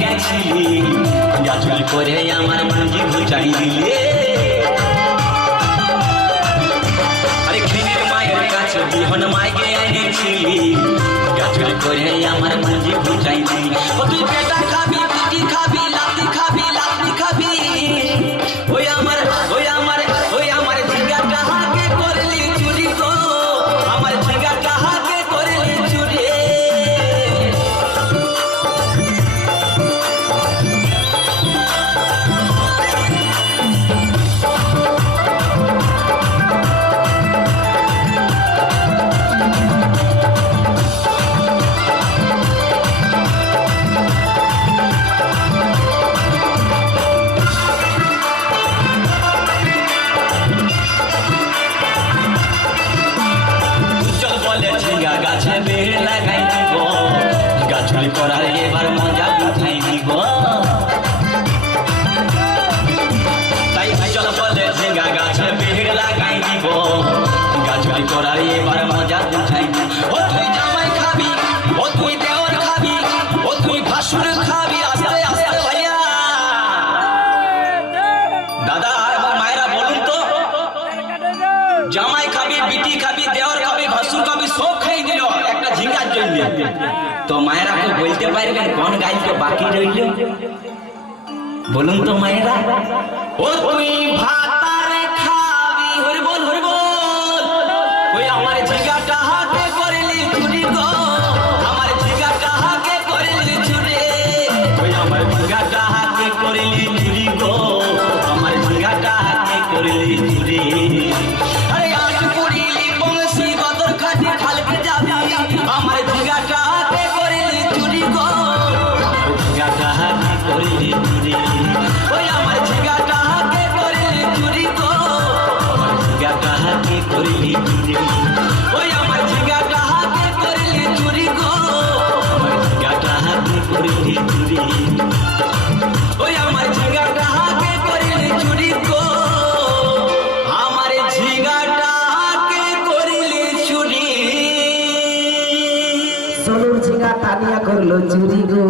গেছিলি চুরি করে আমার পুঁজি ঘুচাই দিলে আরে খিনের মায়ের কাছে বিহন মাইকে এনেছিলি চুরি করে আমার পুঁজি ঘুচাই দিলি ও তুই পেটা খাবি পিটি খাবি লাতি খাবি লাতি খাবি ওই আমার ঝিঙ্গাটা হাকে করলি চুরি গো আমার ঝিঙ্গাটা হাকে করলি চুরি ঝিঙ্গা গাছে বেড় লাগাই দিব গাছুরি করার এবার মজা উঠাই দিব তাই চল বলে ঝিঙ্গা গাছে বেড় লাগাই দিব গাছুরি করার এবার মজা উঠাই দিব ও তুই জামাই খাবি ও তুই দেওর খাবি ও তুই ভাসুর খাবি আস্তে আস্তে ভাইয়া দাদা আর মায়েরা বলুন তো জামাই খাবি বিটি খাবি দেওর খাবি ভাসুর খাবি সব খাই দিল একটা ঝিঙ্গার জন্য তো মায়েরা কেউ বলতে পারবেন কোন গাইতে বাকি রইল বলুন তো মায়েরা ও তুই ভাতার খাবি হরি বল ওই আমার ঝিঙ্গাটা হাতে করলি চুরি গো আমার ঝিঙ্গাটা হাতে করলি চুরি ওই আমার ঝিঙ্গাটা হাতে করলি চুরি গো আমার ঝিঙ্গাটা হাতে করলি চুরি আরে আট করিলি বংশী কদর খাটি খালকে যাবি আমার ঝিঙ্গাটা হাতে করলি চুরি গো ঝিঙ্গাটা হাতে করলি চুরি ওই আমার ঝিঙ্গাটা হাতে করলি চুরি গো আমার ঝিঙ্গাটা হাতে করলি চুরি ওই আমার ঝিঙ্গাটা হাতে করলি চুরি গো আমার ঝিঙ্গাটা হাতে করলি চুরি ওই আমার ঝিঙ্গাটা হাতে করলি চুরি গো আমার ঝিঙ্গাটা হাতে করলি চুরি সোনুর ঝিঙ্গা তানিয়া করলো চুরি গো।